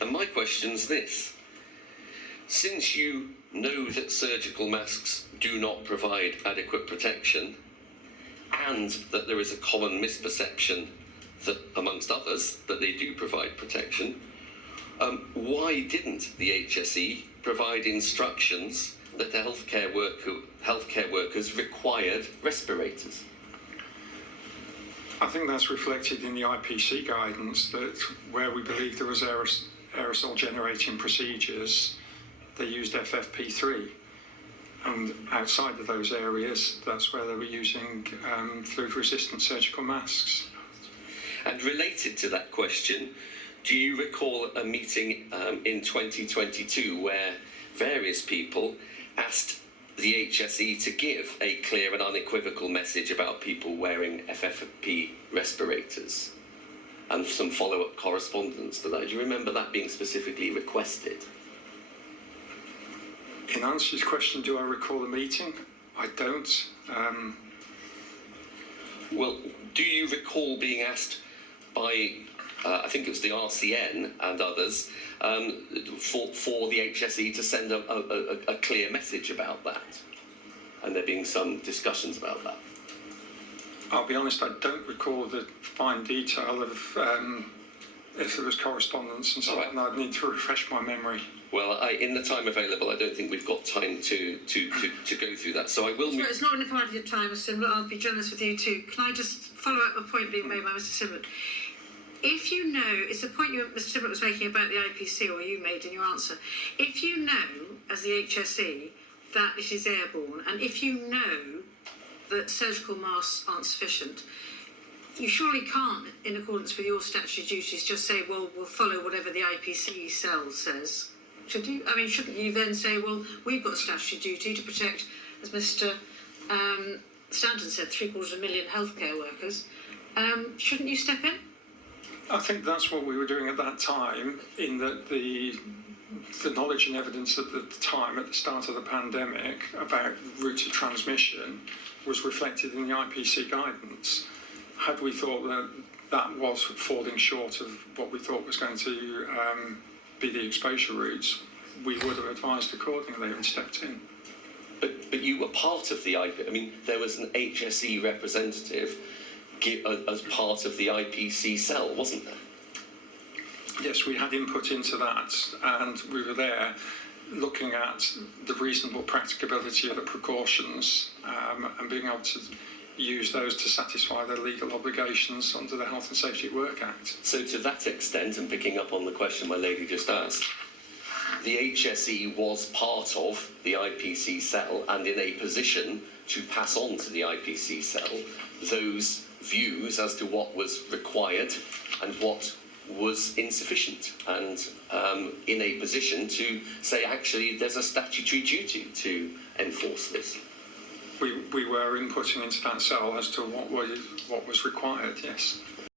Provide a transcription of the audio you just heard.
And my question's this. Since you know that surgical masks do not provide adequate protection, and that there is a common misperception that, amongst others, that they do provide protection, why didn't the HSE provide instructions that the healthcare workers required respirators? I think that's reflected in the IPC guidance, that where we believe there was aerosol generating procedures, they used FFP3. And outside of those areas, that's where they were using fluid-resistant surgical masks. And related to that question, do you recall a meeting in 2022 where various people asked the HSE to give a clear and unequivocal message about people wearing FFP respirators, and some follow-up correspondence to that? Do you remember that being specifically requested? In answer to his question, do I recall the meeting? I don't. Well, do you recall being asked by, I think it was the RCN and others, for the HSE to send a clear message about that? And there being some discussions about that? I'll be honest, I don't recall the fine detail of if there was correspondence and so on. I'd need to refresh my memory. Well, in the time available, I don't think we've got time to go through that. So I will. So it's not going to come out of your time, Mr. Simblet. I'll be generous with you too. Can I just follow up a point being made by Mr. Simblet? If you know, it's a point Mr. Simblet was making about the IPC, or you made in your answer. If you know, as the HSE, that it is airborne, and if you know that surgical masks aren't sufficient, you surely can't, in accordance with your statutory duties, just say, well, we'll follow whatever the IPC Cell says. Should you? I mean, shouldn't you then say, well, we've got a statutory duty to protect, as Mr. Stanton said, 750,000 healthcare workers. Shouldn't you step in? I think that's what we were doing at that time, in that the knowledge and evidence at the time, at the start of the pandemic, about routes of transmission was reflected in the IPC guidance. Had we thought that that was falling short of what we thought was going to be the exposure routes, we would have advised accordingly and stepped in. But you were part of the IP. I mean, there was an HSE representative as part of the IPC Cell, wasn't there? Yes, we had input into that, and we were there looking at the reasonable practicability of the precautions and being able to use those to satisfy their legal obligations under the Health and Safety at Work Act. So to that extent, and picking up on the question my lady just asked, the HSE was part of the IPC Cell and in a position to pass on to the IPC Cell those views as to what was required and what was insufficient, and in a position to say, actually, there's a statutory duty to enforce this. We were inputting into that cell as to what was required, yes.